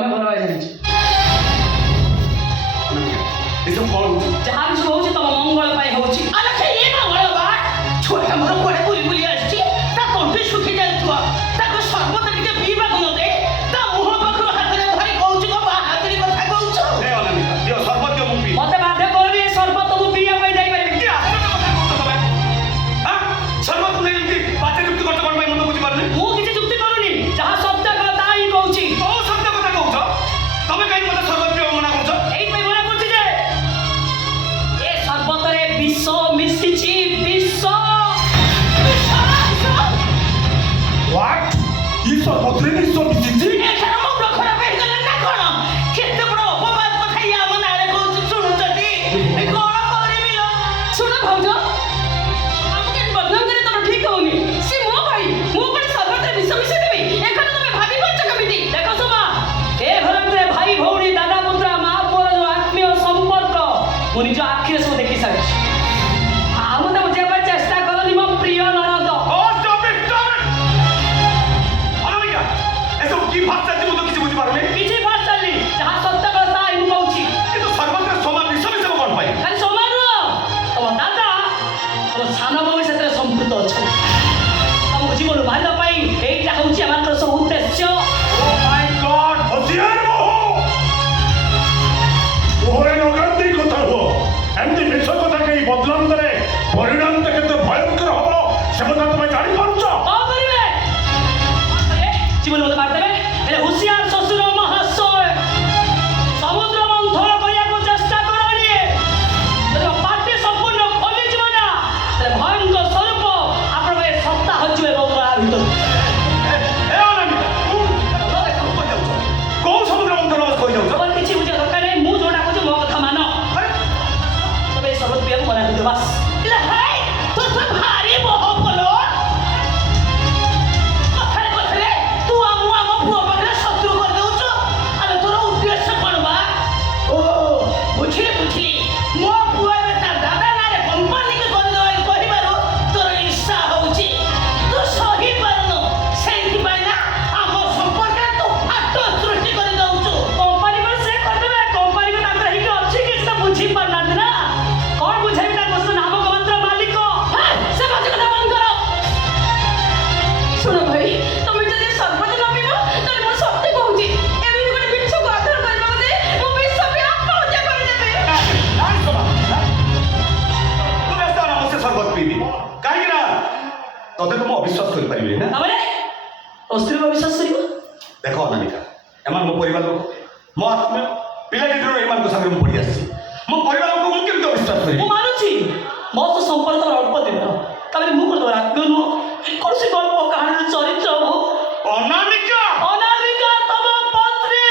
ତମେ ଭଲ ଭାଇ ଜାଣିଛ ଏସବୁ କଣ ହଉଛି? ଯାହା କିଛି ହଉଛି ତମ ମଙ୍ଗଳ ପାଇଁ ହଉଛି। ଆଲୋ ସେ ଇଏ ମଙ୍ଗଳ ବା ଛୁଆଟା ମୋର କୁଆଡ଼େ ବୁଲି ବୁଲି ଆସିଛି, ତା ତଣ୍ଟି ଶୁଖି ଯାଇଥିବ, ତାକୁ ସର୍ବତ ଟିକେ ପିଇବାକୁ ନ ଦେ, ତା ମୁହଁ ପାଖରୁ ହାତରେ ଧରି କହୁଛୁ କଣ ବାହାଦୁରୀ କଥା କହୁଛୁ? ଏ ଅନାମିକା ଦିଅ ସର୍ବତ ଦିଅ ମୁଁ ପିଇବି। ମତେ ବାଧ୍ୟ କରନି ଏ ସର୍ବତ ମୁଁ ପିଇବା ପାଇଁ ଯାଇପାରିବି। କି ଆଶ୍ଚର୍ଯ୍ୟ କଥା କହୁଛ ତମେ? ସର୍ବତ ନେଇ ଏମିତି ବାଜେ ଯୁକ୍ତି କରୁଛ କଣ ପାଇଁ ମୁଁ ତ ବୁଝିପାରୁନି। ମୁଁ କିଛି ଯୁକ୍ତି କରୁନି, ଯାହା ସତ୍ୟ କଥା ତାହା ହିଁ କହୁଛି। କୋଉ ସତ୍ୟ କଥା କହୁଛ? ତମେ କାହିଁକି ମତେ ସର୍ବତ ପିଇବାକୁ ମନା କରୁଛ? ଏଇଥିପାଇଁ ମନା କରୁଛି ଯେ ଏ ସର୍ବତରେ ବିଷ ମିଶିଛି, ବିଷ। What? ଇ ସର୍ବତରେ ବିଷ ମିଶିଛି? ଏଥର ମୁଣ୍ଡ ଖରାପ ହେଇଗଲା ନା କଣ? କେତେ ବଡ଼ ଅପବାଦ କଥା ଇଏ ଆମ ନାଁରେ କହୁଛି ଶୁଣୁଛନ୍ତି? ଏ କଣ କରିବି ଲୋ? ଶୁଣ ଭାଉଜ, ଆମକୁ କେମିତି ବଦନାମ କରି ତମର ଠିକ ହଉନି। ସେ ମୋ ଭାଇ, ମୁଁ ପୁଣି ସର୍ବତରେ ବିଷ ମିଶେଇ ଦେବି, ଏ କଥା ତମେ ଭାବି ପାରୁଛ କେମିତି? ଦେଖ ସୁମା, ଏ ଘର ଭିତରେ ଭାଇ ଭଉଣୀ ଦାଦା ପୁତ୍ରା ମା ପୁଅର ଯୋଉ ଆତ୍ମୀୟ ସମ୍ପର୍କ ମୁଁ ନିଜ ଆଖିରେ ସବୁ ଦେଖି ସାରିଛି। ଆଉ ମତେ ବୁଝିବା ପାଇଁ ଚେଷ୍ଟା କରନି ମୋ ପ୍ରିୟ ନଣନ୍ଦ। Oh, stop it, stop it! ଅନାମିକା ଏସବୁ କି ଭାଷା ଅଛି ମୁଁ ତ କିଛି ବୁଝିପାରୁନି। କିଛି ବାସ୍ ଚାଲି, ଯାହା ସତ୍ୟ କଥା ତାହା ହିଁ ମୁଁ କହୁଛି। କିନ୍ତୁ ସର୍ବତରେ ସମାନ ବିଷ ମିଶିବ କଣ ପାଇଁ? ଖାଲି ସମାନ ନୁହଁ, ତମ ଦାଦା ତମ ସାନ ଭଉଣୀ ସେଥିରେ ସମ୍ପୃକ୍ତ ଅଛନ୍ତି। ତମକୁ ଜୀବନରୁ ମାରିବା ପାଇଁ ଏଇଟା ହଉଛି ଆମର ସବୁ ଉଦ୍ଦେଶ୍ୟ। Oh my God! ହସିଆର ମୋହ! ଓହରେ ନଗାନ୍ତି କଥା ହୁଅ। ଏମିତି ମିଛ କଥା କେହି ବଦନାମ କରେ, ପରିଣାମଟା କେତେ ଭୟଙ୍କର ହବ ସେ କଥା ତମେ ଜାଣିପାରୁଛ? କଣ କରିବେ? ଜୀବନ ମତେ ମାରିଦେବେ, ହେଲେ ହୁସିଆର ଶ୍ୱଶୁର ମହାଶୟ ସମୁଦ୍ର ମନ୍ଥନ କରିବାକୁ ଚେଷ୍ଟା କରନି। ଯଦି ମୋ ପାଟି ସମ୍ପୂର୍ଣ୍ଣ ଖୋଲିଯିବ ନା, ତାହେଲେ ଭୟଙ୍କର ସ୍ୱରୂପ ଆପଣଙ୍କ ଏ ସତ୍ତା ହଜିବ ଏବଂ ଗଳା ଭିତରୁ। ଏ ଅନାମିକା କଣ ଯାଉଛ? କୋଉ ସମୁଦ୍ର ମନ୍ଥନ କହି ଯାଉଛ? ତମର କିଛି ବୁଝିବା ଦରକାର ନାହିଁ, ମୁଁ ଯୋଉଟା କହୁଛି ମୋ କଥା ମାନ। ତମେ ଏ ସର୍ବତ ପିଇବାକୁ ମନା କରିଦିଅ ବାସ୍। ଇଲୋ ହେଇ, ତୁ ତ ଭାରି ମୋହ ବୋଲ। କଥାରେ କଥାରେ ତୁ ଆମ ପୁଅ ପାଖରେ ଶତ୍ରୁ କରିଦେଉଛୁ। ଆରେ ତୋର ଉଦ୍ଦେଶ୍ୟ କଣ ବା? ଓ ବୁଝିଲି ବୁଝିଲି, ମୋ ପୁଅ ଏବେ ତା ଦାଦା ନାଁରେ କମ୍ପାନୀକି କରିଦେବା କହିବାରୁ ତୋର ଇର୍ଷା ହଉଛି। ତୁ ସହିପାରୁନୁ, ସେଇଥିପାଇଁ ନା ଆମ ସମ୍ପର୍କରେ ତୁ ଫାଟ ସୃଷ୍ଟି କରିଦେଉଛୁ। କମ୍ପାନୀ କଣ ସେ କରିଦେବେ? କମ୍ପାନୀ କଣ ତାଙ୍କର ହେଇକି ଅଛି କି ସେ ବୁଝି ପାରୁନାହାନ୍ତି ନା? କଣ ବୁଝାଇବି ତାଙ୍କ ସେ ନାମକ ମାତ୍ର ମାଲିକ। ହେଇ, ସେ ବାଜେ କଥା ବନ୍ଦ କର। ଶୁଣ ଭାଇ, ତମେ ଯଦି ସର୍ବତ ନ ପିଇବ ତାହେଲେ ମୁଁ ସତ୍ୟ କହୁଛି, ଏମିତି ଗୋଟେ ମିଛକୁ ଆଧାର କରିବାକୁ ଯାଇ ମୁଁ ବିଷ ପିଇ ଆତ୍ମହତ୍ୟା କରିଦେବି। ନାଇଁ ସଭା, ତୁ ବ୍ୟସ୍ତ ନା ମୁଁ ସେ ସର୍ବତ ପିଇବି। କାହିଁକି ନା ତତେ ତ ମୁଁ ଅବିଶ୍ୱାସ କରିପାରିବିନି ନା। ତାମାନେ ତୋ ସ୍ତ୍ରୀକୁ ବିଶ୍ୱାସ କରିବ? ଦେଖ ଅନାମିକା, ଏମାନେ ମୋ ପରିବାର ଲୋକ, ମୋ ଆତ୍ମୀୟ, ପିଲାଟି ଦିନରୁ ଏମାନଙ୍କ ସାଙ୍ଗରେ ମୁଁ ପଡ଼ି ଆସିଛି। ମୋ ପରିବାର ଲୋକଙ୍କୁ ମୁଁ କେମିତି ଅବିଶ୍ୱାସ କରିବି? ମୁଁ ମାନୁଛି ମୋ ତ ସମ୍ପର୍କ ଅଳ୍ପ ଦିନ, ତାପରେ ମୁଁ କଣ ଆତ୍ମୀୟ ନୁହଁ, କୌଣସି ଗଳ୍ପ କାହାଣୀର ଚରିତ୍ର ମୁଁ ଅନାମିକା! ଅନାମିକା ତମ ପତ୍ନୀ,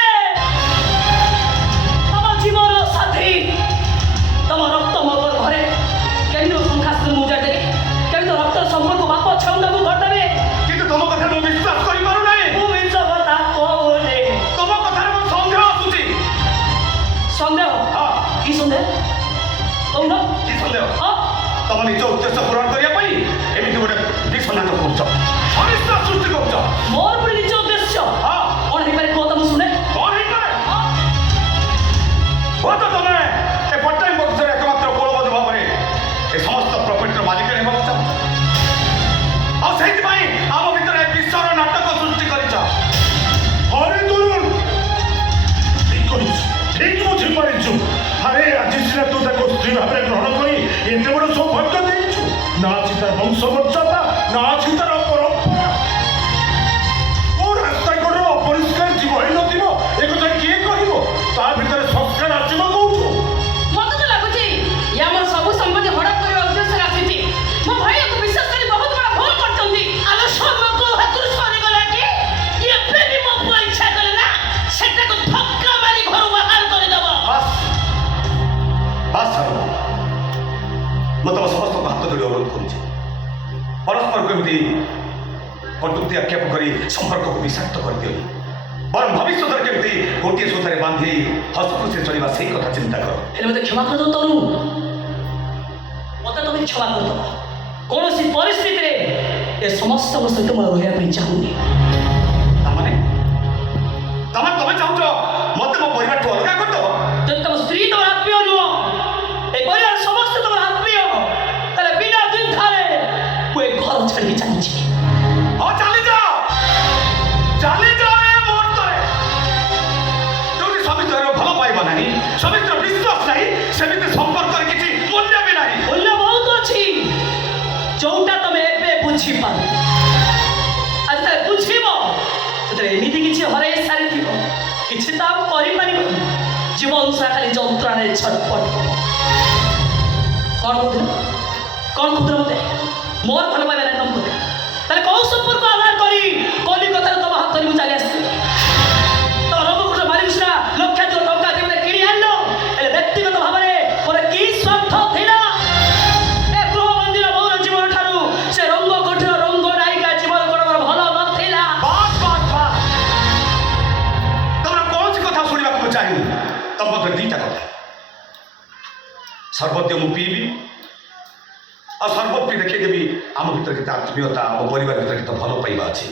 ତମ ଜୀବନ ସାଥୀ, ତମ ରକ୍ତ ମୋ ଘରେ କେମିତି ସଂଖ୍ୟାସ୍ତ୍ର ମୁଁ ଯାଇଦେବି, କେମିତି ରକ୍ତର ସମ୍ପର୍କ ବାପ ଛାଉଣ୍ଡାକୁ କରିଦେବି। କିନ୍ତୁ ତମ କଥା ମୁଁ ବିଶ୍ୱାସ କରିପାରୁନାହିଁ। ମୁଁ ମିଛ କଥା କହୁନି। ତମ କଥାରେ ମୋର ସନ୍ଦେହ ଆସୁଛି। ସନ୍ଦେହ? ହଁ, କି ସନ୍ଦେହ କହୁନ? କି ସନ୍ଦେହ? ହଁ, ତମ ନିଜ ଉଦ୍ଦେଶ୍ୟ ପୂରଣ କରିବା ପାଇଁ ଏମିତି ଗୋଟେ ବିଷ ନାଟକ କରୁଛ, ଅବିଶ୍ୱାସ ସୃଷ୍ଟି କରୁଛ। ମୋର ପୁଣି ନିଜ ଉଦ୍ଦେଶ୍ୟ ହଁ, କଣ ହେଇପାରେ କୁହ ତ ମୁଁ ଶୁଣେ। କଣ ହେଇପାରେ? ହଁ, ହୁଏତ ତମେ ଏ ପଟ୍ଟାଇ ବଂଶର ଏକମାତ୍ର କୁଳବଧୂ ଭାବରେ ଏ ସମସ୍ତ ପ୍ରପର୍ଟିର ମାଲିକ ହେବାକୁ ଚାହୁଁଛ, ଆଉ ସେଇଥିପାଇଁ ଆମ ଭିତରେ ବିଶ୍ୱର ନାଟକ ସୃଷ୍ଟି କରିଛ। ହରେ ତରୁଣ, ଠିକ କରିଛୁ, ଠିକ ବୁଝିପାରିଛୁ। ଆରେ ଆଜି ସିନା ତୁ ତାକୁ ସ୍ତ୍ରୀ ଭାବରେ ଗ୍ରହଣ କରି ଏତେ ବଡ଼ ସୌଭାଗ୍ୟ ଦେଇଛୁ। ନା ଅଛି ତାର ବଂଶମର୍ଯ୍ୟାଦା, ନା ଅଛି ତାର ପରମ୍ପରା। ଓ ରାସ୍ତା କଡ଼ର ଅପରିଷ୍କାର ଜୀବ ହେଇନଥିବ ଏକଥା କିଏ କହିବ? ତା ଭିତରେ ସଂସ୍କାର ଆସିବ କୋଉଠୁ? ମତେ ତ ଲାଗୁଛି ଇଏ ଆମର ସବୁ ସମ୍ପତ୍ତି ହଡପ କରିବା ଉଦ୍ଦେଶ୍ୟରେ ଆସିଛି। ମୋ ଭାଇ ୟାକୁ ବିଶ୍ୱାସ କରି ବହୁତ ବଡ଼ ଭୁଲ କରିଛନ୍ତି। ଆଲୋ ସ୍ୱର୍ଣ୍ଣକୁ ହାତରୁ ସରିଗଲା କି? ଏବେ ବି ମୋ ପୁଅ ଇଚ୍ଛା କଲେ ନା ସେଟାକୁ ଧକ୍କା ମାରି ଘରୁ ବାହାର କରିଦେବ। ବାସ୍ ବାସ୍ ସାର, ମୁଁ ତମ ସମସ୍ତଙ୍କୁ ହାତ ଧରି ଅନୁରୋଧ କରୁଛି, ପରସ୍ପରକୁ ଏମିତି କଟୁକ୍ତି ଆକ୍ଷେପ କରି ସମ୍ପର୍କକୁ ବିଷାକ୍ତ କରିଦିଅନି। ବରଂ ଭବିଷ୍ୟତରେ କେମିତି ଗୋଟିଏ ସୂତାରେ ବାନ୍ଧି ହସଖୁସିରେ ଚଳିବା ସେଇ କଥା ଚିନ୍ତା କର। ହେଲେ ମତେ କ୍ଷମା କରିଦେବ ତରୁଣ, ମତେ ତମେ କ୍ଷମା କରିଦେବ। କୌଣସି ପରିସ୍ଥିତିରେ ଏ ସମସ୍ତଙ୍କ ସହିତ ମୁଁ ରହିବା ପାଇଁ ଚାହୁଁନି। ତାମାନେ ତମେ ଚାହୁଁଛ ପ୍ରେମ ନାହିଁ ସ୍ୱାମୀର ବିଶ୍ୱାସ ନାହିଁ ସେମିତି ସମ୍ପର୍କରେ କିଛି ମୂଲ୍ୟ ବି ନାହିଁ। ମୂଲ୍ୟ ବହୁତ ଅଛି ଯୋଉଟା ତମେ ଏବେ ବୁଝିପାର। ଆଜି ତାହେଲେ ବୁଝିବ ସେଥିରେ ଏମିତି କିଛି ହରେଇ ସାରିଥିବ କିଛି ତ ଆଉ କରିପାରିବନି। ଜୀବନ ସାରା ଖାଲି ଯନ୍ତ୍ରଣାରେ ଛଟପଟ ହବ। କ'ଣ କହୁଥିଲ ମତେ ମୋର ଭଲ ପାଇବା ନାହିଁ ତମକୁ? ତାହେଲେ କୋଉ ସମ୍ପର୍କ ଆଧାର କରି କଲିକତାରେ ତମ ହାତ ଧରି ମୁଁ ଚାଲି ଆସିଥିଲି? ତମ ରଙ୍ଗକୃଷ୍ଣ ମାରିକୃଷ୍ଣ ଲକ୍ଷାଧିକ ଟଙ୍କା ଦେଇ ମତେ କିଣି ଆଣିଲ। ହେଲେ ବ୍ୟକ୍ତିଗତ ଭାବରେ ମୋର କି ସ୍ୱାର୍ଥ ଥିଲା? ଏ ଗୃହବନ୍ଦୀର ମୋର ଜୀବନ ଠାରୁ ସେ ରଙ୍ଗକୋଠିର ରଙ୍ଗ ନାୟିକା ଜୀବନ କ'ଣ ମୋର ଭଲ ନଥିଲା? ବାସ୍ ବାସ୍ ବାସ୍ ତମର କୌଣସି କଥା ଶୁଣିବାକୁ ମୁଁ ଚାହିଁନି। ତମ ମତରେ ଦିଟା କଥା ସର୍ବଦ୍ୟ ମୁଁ ପିଇବି ଆଉ ସର୍ବତ ବି ଦେଖେଇଦେବି ଆମ ଭିତରେ କେତେ ଆତ୍ମୀୟତା ଆମ ପରିବାର ଭିତରେ କେତେ ଭଲ ପାଇବା ଅଛି।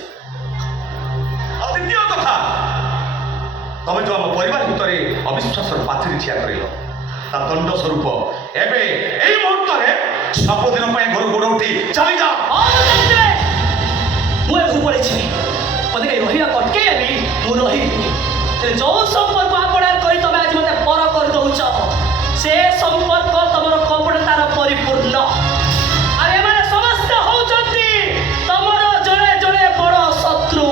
ଆଉ ଦ୍ୱିତୀୟ କଥା ତମେ ଯୋଉ ଆମ ପରିବାର ଭିତରେ ଅବିଶ୍ୱାସର ପାଚିରି ଠିଆ କରିଲ ତା ଦଣ୍ଡ ସ୍ୱରୂପ ଏବେ ଏଇ ମୁହୂର୍ତ୍ତରେ ସବୁଦିନ ପାଇଁ ଘରୁ ଗୋଡ଼ ଉଠି ଚାଲିଯାଅ। ମୁଁ ଏକୁ ପଳେଇଛି ମତେ କାହିଁ ରହିବାକୁ ଅଟକେଇବି ମୁଁ ରହିବି। ହେଲେ ଯୋଉ ସମ୍ପର୍କ ଆପଣାର କରି ତମେ ଆଜି ମତେ ପର କରିଦଉଛ ସେ ସମ୍ପର୍କ ତମର କପଟତାର ପରିପୂର୍ଣ୍ଣ। ଆଉ ଏମାନେ ସମସ୍ତେ ହଉଛନ୍ତି ତମର ଜଣେ ଜଣେ ବଡ଼ ଶତ୍ରୁ।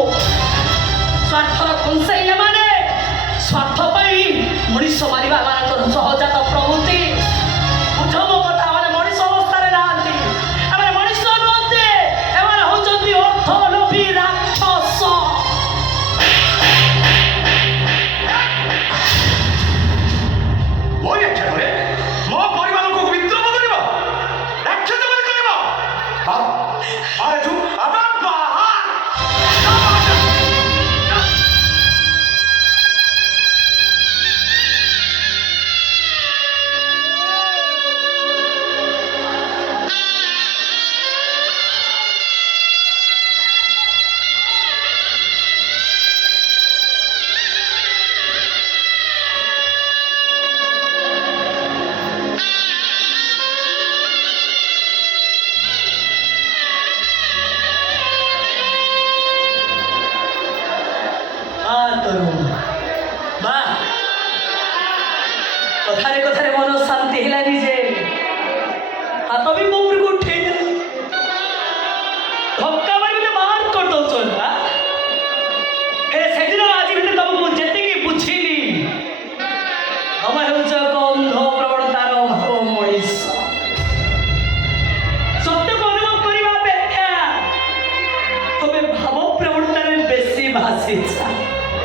ସ୍ୱାର୍ଥର କଂସାଇ ଏମାନେ ସ୍ୱାର୍ଥ ପାଇଁ ମଣିଷ ମାରିବା ଏମାନଙ୍କର ସହଜାତ ପ୍ରବୃତ୍ତି। ବୁଝ ମୋ କଥା ଏମାନେ ମଣିଷ ଅବସ୍ଥାରେ ନାହାନ୍ତି। ଏମାନେ ମଣିଷ ନୁହନ୍ତି ଏମାନେ ହଉଛନ୍ତି ଅର୍ଥ ଲୋଭୀ ରାକ୍ଷସ। ମୋ ଇଚ୍ଛା କରେ ମୋ ପରିବାରକୁ ବିଦ୍ରୋହ କରିବ ରାକ୍ଷସ ବୋଲି କରିବ। ଆରେ ତୁ କଥାରେ କଥାରେ ମନ ଶାନ୍ତି ହେଲାନି ଯେ ହାତ ବି ମୋ ଉପରକୁ ଉଠେଇ ଧକ୍କା ମାରି ମୋତେ ବାହାର କରିଦଉଛ ନା। ହେଲେ ସେଦିନ ଆଜି ଭିତରେ ତମକୁ ମୁଁ ଯେତିକି ବୁଝିଲି ତମେ ହେଉଛ ଏକ ଅନ୍ଧ ପ୍ରବଣତାର ଭାବ ମଣିଷ। ସତ୍ୟକୁ ଅନୁଭବ କରିବା ଅପେକ୍ଷା ତମେ ଭାବ ପ୍ରବଣତାରେ ବେଶୀ ଭାସିଛ।